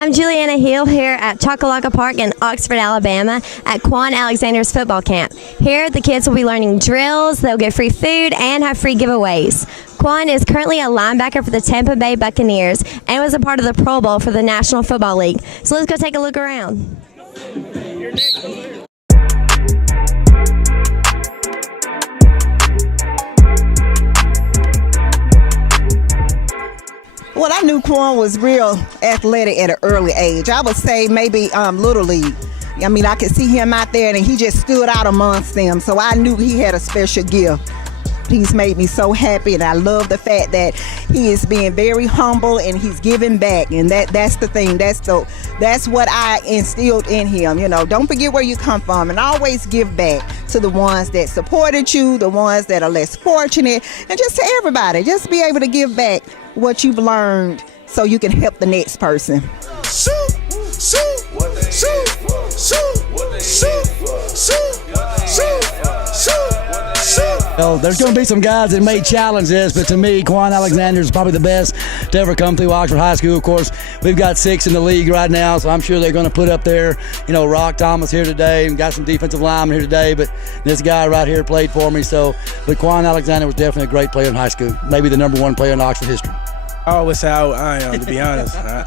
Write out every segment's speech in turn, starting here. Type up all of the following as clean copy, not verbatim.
I'm Julianna here at Chocolaca Park in Oxford, Alabama at Kwon Alexander's football camp. Here, the kids will be learning drills, they'll get free food, and have free giveaways. Kwon is currently a linebacker for the Tampa Bay Buccaneers and was a part of the Pro Bowl for the National Football League. So let's go take a look around. Well, I knew Kwon was real athletic at an early age. I would say maybe Little League. I mean, I could see him out there, and he just stood out amongst them. So I knew he had a special gift. He's made me so happy, and I love the fact that he is being very humble and he's giving back. And that's the thing. That's what I instilled in him. You know, don't forget where you come from, and always give back to the ones that supported you, the ones that are less fortunate, and just to everybody. Just be able to give back what you've learned so you can help the next person. There's going to be some guys that may challenge this, but to me, Kwon Alexander is probably the best to ever come through Oxford High School. Of course, we've got 6 in the league right now, so I'm sure they're going to put up there. You know, Rock Thomas here today, and got some defensive linemen here today, but this guy right here played for me. But Kwon Alexander was definitely a great player in high school, maybe the #1 player in Oxford history. I always say I am, to be honest. I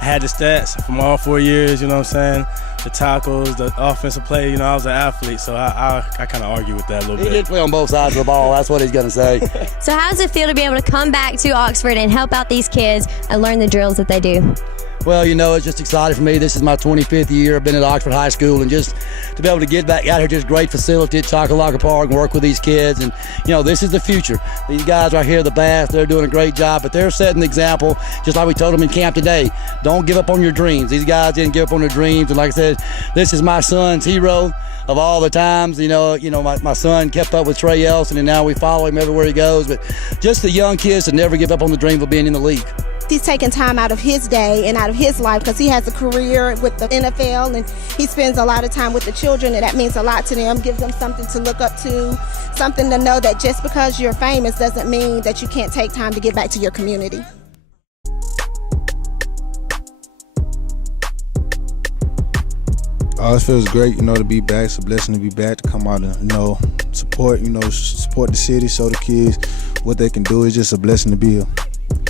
had the stats from all 4 years, you know what I'm saying? The tackles, the offensive play, I was an athlete, so I kind of argue with that a little bit. He did play on both sides of the ball, that's what he's going to say. So how does it feel to be able to come back to Oxford and help out these kids and learn the drills that they do? Well, it's just exciting for me. This is my 25th year. I've been at Oxford High School, and just to be able to get back out here, just great facility at Chocolaca Park and work with these kids. And, this is the future. These guys right here, the Bass, they're doing a great job, but they're setting the example, just like we told them in camp today. Don't give up on your dreams. These guys didn't give up on their dreams. And like I said, this is my son's hero of all the times. My son kept up with Trey Elson, and now we follow him everywhere he goes. But just the young kids to never give up on the dream of being in the league. He's taking time out of his day and out of his life because he has a career with the NFL, and he spends a lot of time with the children, and that means a lot to them, gives them something to look up to, something to know that just because you're famous doesn't mean that you can't take time to give back to your community. It feels great, to be back. It's a blessing to be back, to come out and, support the city, show the kids what they can do. It's just a blessing to be here.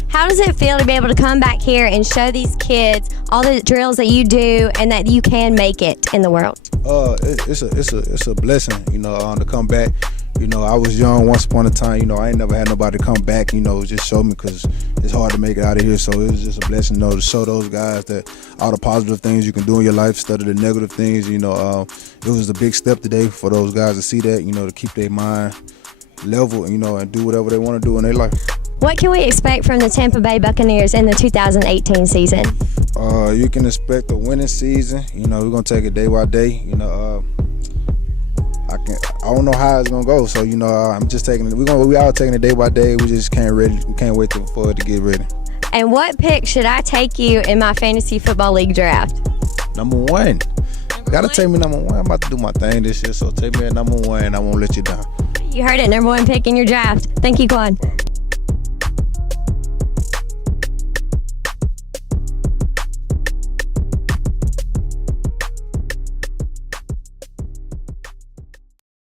How does it feel to be able to come back here and show these kids all the drills that you do and that you can make it in the world? It's a blessing, to come back. I was young once upon a time. I ain't never had nobody come back, just show me, because it's hard to make it out of here. So it was just a blessing, to show those guys that all the positive things you can do in your life instead of the negative things. It was a big step today for those guys to see that, to keep their mind level, and do whatever they want to do in their life. What can we expect from the Tampa Bay Buccaneers in the 2018 season? You can expect a winning season. We're gonna take it day by day. I don't know how it's gonna go. So I'm just taking it. We are taking it day by day. We just can't wait for it to get ready. And what pick should I take you in my fantasy football league draft? #1. Gotta take me #1. I'm about to do my thing this year, so take me at #1. I won't let you down. You heard it, #1 pick in your draft. Thank you, Kwon.